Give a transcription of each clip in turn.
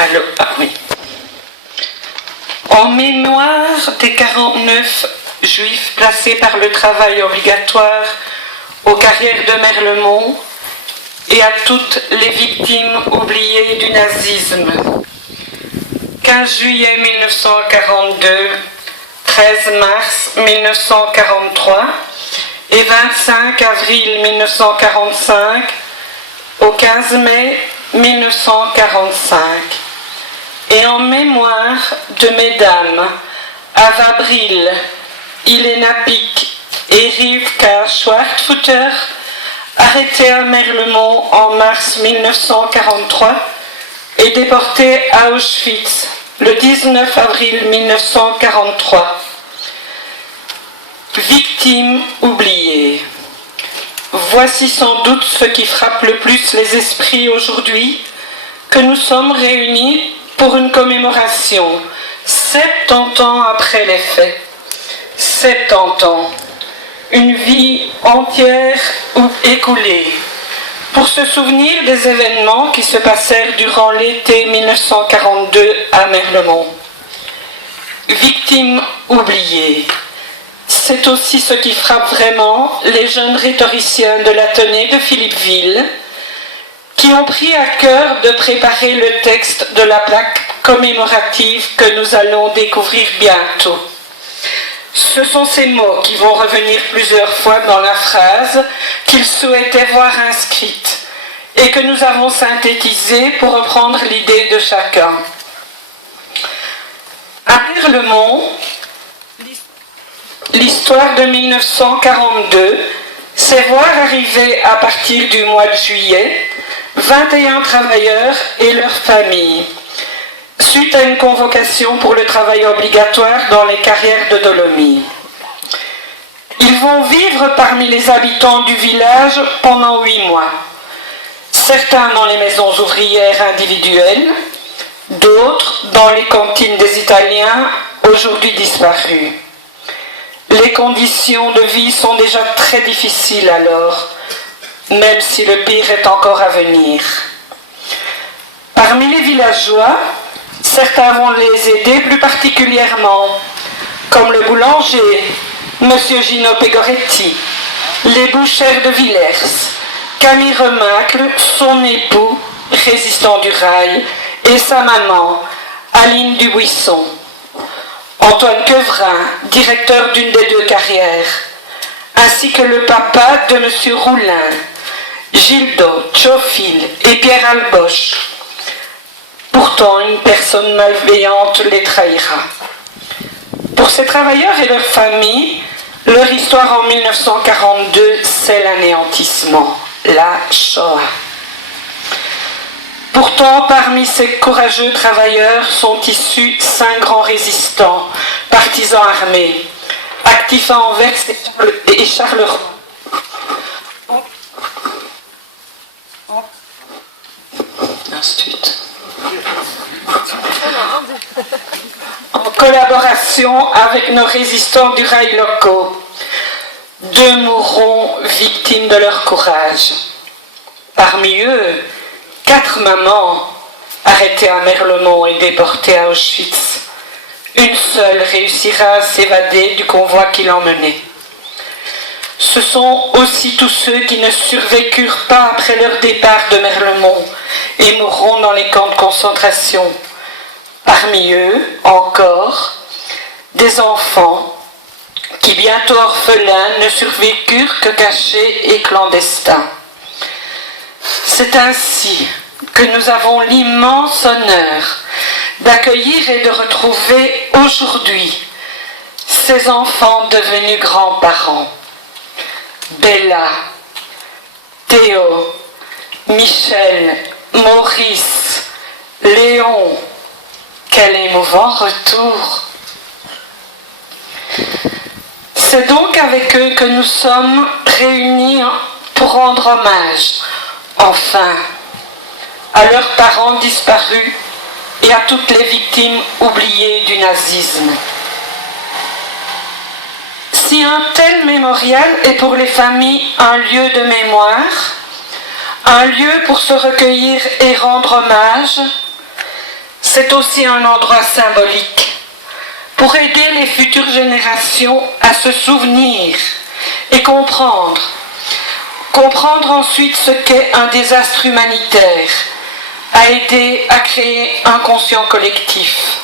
Allô, ah oui. En mémoire des 49 juifs placés par le travail obligatoire aux carrières de Merlemont et à toutes les victimes oubliées du nazisme. 15 juillet 1942, 13 mars 1943 et 25 avril 1945 au 15 mai 1945. Et en mémoire de mesdames Ava Brill, Ilena Pick et Rivka Schwartfutter, arrêtées à Merlemont en mars 1943 et déportées à Auschwitz le 19 avril 1943. Victimes oubliées. Voici sans doute ce qui frappe le plus les esprits aujourd'hui, que nous sommes réunis pour une commémoration, 70 ans après les faits. 70 ans. Une vie entière écoulée pour se souvenir des événements qui se passèrent durant l'été 1942 à Merlemont. Victimes oubliées. C'est aussi ce qui frappe vraiment les jeunes rhétoriciens de l'Athénée de Philippeville, qui ont pris à cœur de préparer le texte de la plaque commémorative que nous allons découvrir bientôt. Ce sont ces mots qui vont revenir plusieurs fois dans la phrase qu'ils souhaitaient voir inscrite et que nous avons synthétisée pour reprendre l'idée de chacun. À Merlemont, l'histoire de 1942, c'est voir arriver à partir du mois de juillet 21 travailleurs et leurs familles, suite à une convocation pour le travail obligatoire dans les carrières de Dolomites. Ils vont vivre parmi les habitants du village pendant 8 mois, certains dans les maisons ouvrières individuelles, d'autres dans les cantines des Italiens, aujourd'hui disparus. Les conditions de vie sont déjà très difficiles alors, même si le pire est encore à venir. Parmi les villageois, certains vont les aider plus particulièrement, comme le boulanger, M. Gino Pegoretti, les bouchères de Villers, Camille Remacle, son époux, résistant du rail, et sa maman, Aline Dubuisson. Antoine Quevrin, directeur d'une des 2 carrières, ainsi que le papa de M. Roulin, Gildo, Tchophile et Pierre Alboche. Pourtant, une personne malveillante les trahira. Pour ces travailleurs et leurs familles, leur histoire en 1942, c'est l'anéantissement, la Shoah. Pourtant, parmi ces courageux travailleurs sont issus 5 grands résistants, partisans armés, actifs à Anvers et Charleroi. Ensuite, en collaboration avec nos résistants du rail locaux, 2 mourront victimes de leur courage. Parmi eux, 4 mamans arrêtées à Merlemont et déportées à Auschwitz. Une seule réussira à s'évader du convoi qui l'emmenait. Ce sont aussi tous ceux qui ne survécurent pas après leur départ de Merlemont et mourront dans les camps de concentration. Parmi eux, encore, des enfants qui, bientôt orphelins, ne survécurent que cachés et clandestins. C'est ainsi que nous avons l'immense honneur d'accueillir et de retrouver aujourd'hui ces enfants devenus grands-parents. Bella, Théo, Michel, Maurice, Léon, quel émouvant retour! C'est donc avec eux que nous sommes réunis pour rendre hommage, enfin, à leurs parents disparus et à toutes les victimes oubliées du nazisme. Si un tel mémorial est pour les familles un lieu de mémoire, un lieu pour se recueillir et rendre hommage, C'est aussi un endroit symbolique pour aider les futures générations à se souvenir et comprendre ensuite ce qu'est un désastre humanitaire, à aider à créer un conscient collectif,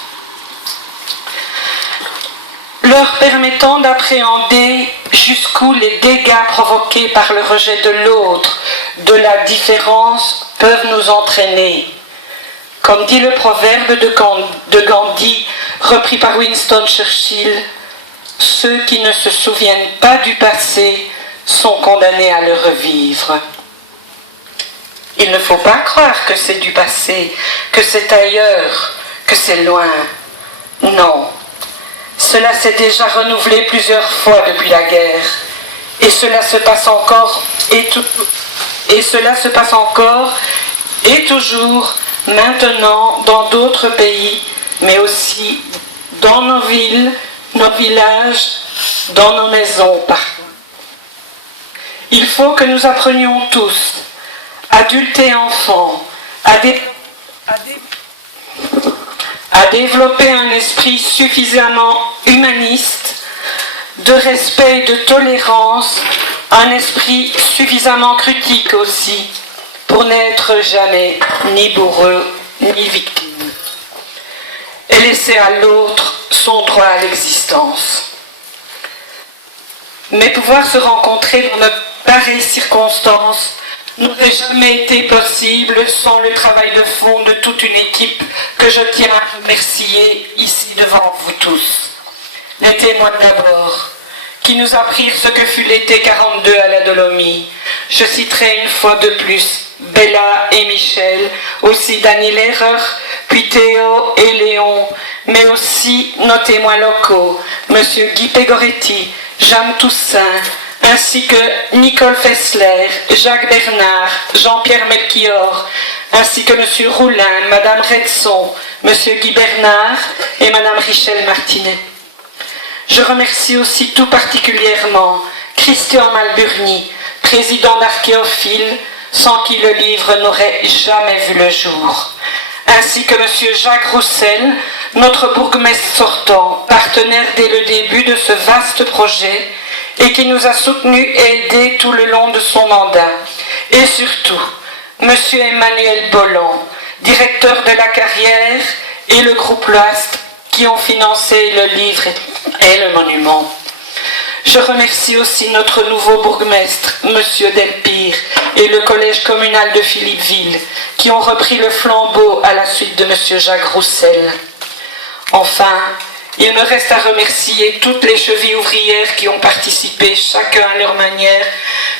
leur permettant d'appréhender jusqu'où les dégâts provoqués par le rejet de l'autre, de la différence, peuvent nous entraîner. Comme dit le proverbe de Gandhi, repris par Winston Churchill, ceux qui ne se souviennent pas du passé sont condamnés à le revivre. Il ne faut pas croire que c'est du passé, que c'est ailleurs, que c'est loin. Non. Cela s'est déjà renouvelé plusieurs fois depuis la guerre. Et cela se passe encore et toujours maintenant dans d'autres pays, mais aussi dans nos villes, nos villages, dans nos maisons partout. Il faut que nous apprenions tous, adultes et enfants, à développer un esprit suffisamment humaniste, de respect et de tolérance, un esprit suffisamment critique aussi, pour n'être jamais ni bourreux ni victime, et laisser à l'autre son droit à l'existence. Mais pouvoir se rencontrer dans de pareilles circonstances n'aurait jamais été possible sans le travail de fond de toute une équipe que je tiens à remercier ici devant vous tous. Les témoins d'abord, qui nous apprirent ce que fut l'été 42 à la Dolomie. Je citerai une fois de plus Bella et Michel, aussi Dany Lehrer, puis Théo et Léon, mais aussi nos témoins locaux, M. Guy Pegoretti, Jeanne Toussaint, ainsi que Nicole Fessler, Jacques Bernard, Jean-Pierre Melchior, ainsi que M. Roulin, Mme Redson, M. Guy Bernard et Mme Richelle Martinet. Je remercie aussi tout particulièrement Christian Malburny, président d'Archéophile, sans qui le livre n'aurait jamais vu le jour, ainsi que M. Jacques Roussel, notre bourgmestre sortant, partenaire dès le début de ce vaste projet, et qui nous a soutenus et aidés tout le long de son mandat. Et surtout, M. Emmanuel Bolland, directeur de la carrière, et le groupe Loast, qui ont financé le livre et le monument. Je remercie aussi notre nouveau bourgmestre, M. Delpire, et le collège communal de Philippeville, qui ont repris le flambeau à la suite de M. Jacques Roussel. Enfin, il me reste à remercier toutes les chevilles ouvrières qui ont participé, chacun à leur manière,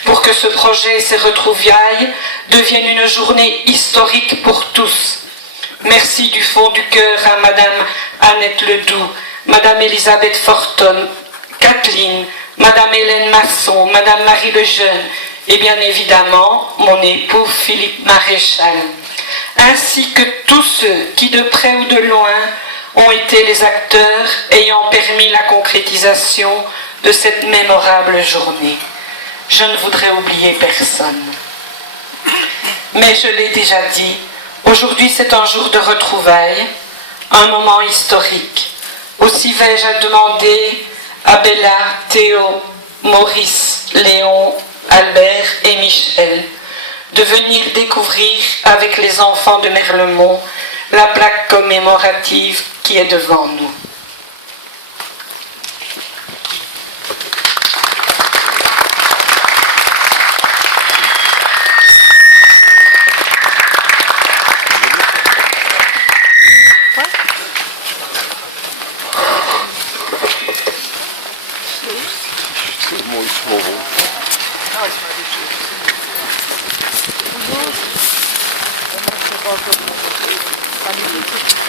pour que ce projet et ses retrouvailles deviennent une journée historique pour tous. Merci du fond du cœur à Madame Annette Ledoux, Madame Elisabeth Forton, Kathleen, Madame Hélène Masson, Madame Marie Lejeune et bien évidemment mon époux Philippe Maréchal, ainsi que tous ceux qui de près ou de loin ont été les acteurs ayant permis la concrétisation de cette mémorable journée. Je ne voudrais oublier personne. Mais je l'ai déjà dit, aujourd'hui c'est un jour de retrouvailles, un moment historique. Aussi vais-je demander à Bella, Théo, Maurice, Léon, Albert et Michel de venir découvrir avec les enfants de Merlemont la plaque commémorative qui est devant nous.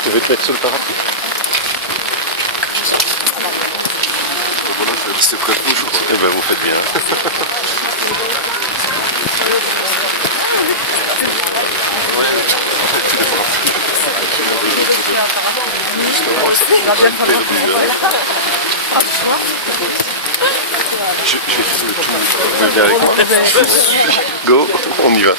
Tu veux te mettre sous le parapluie? Voilà, je vais rester près de vous, je crois. Eh ben, vous faites bien. Je vais faire le tour. Vous venez avec moi? Go, on y va.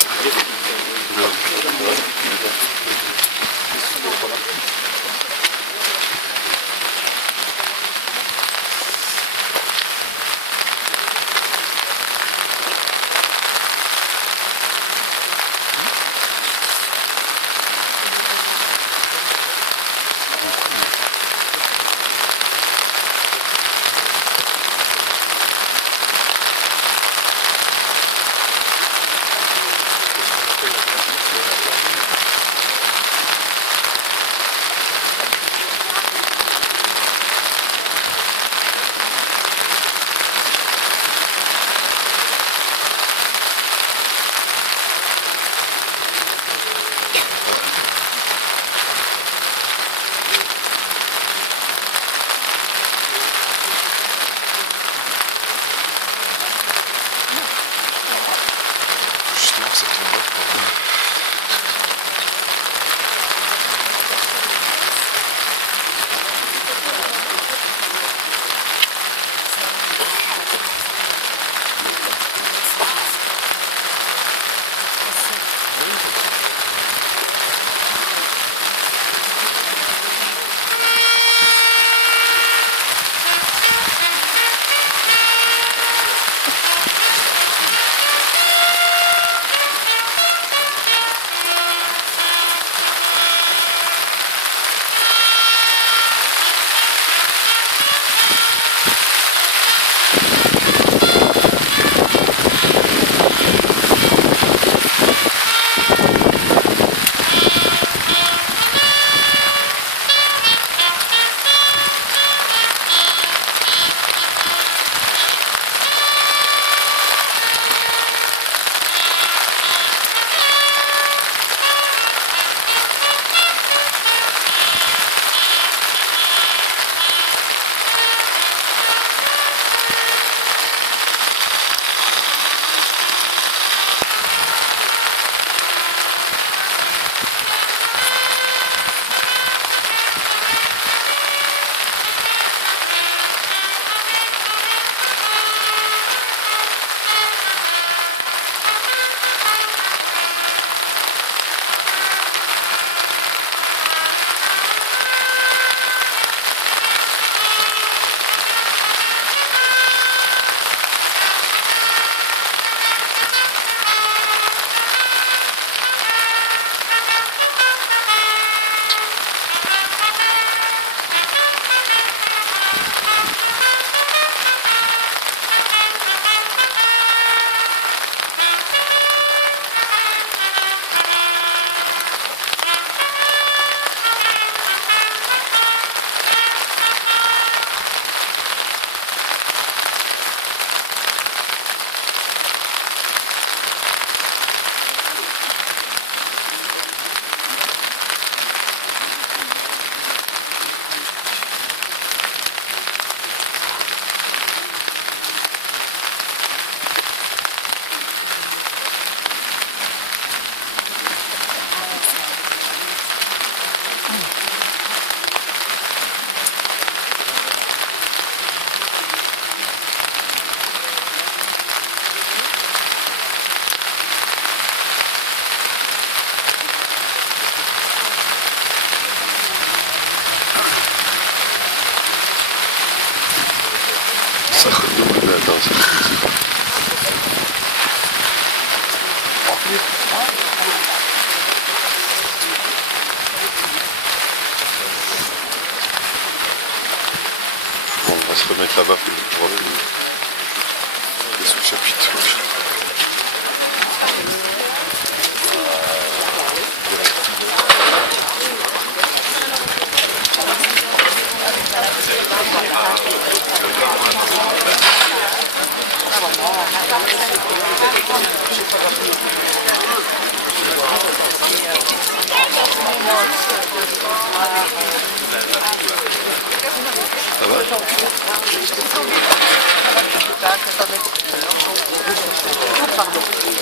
va se remettre là-bas pour voir les sous-chapiteaux. Ça va ? Pardon.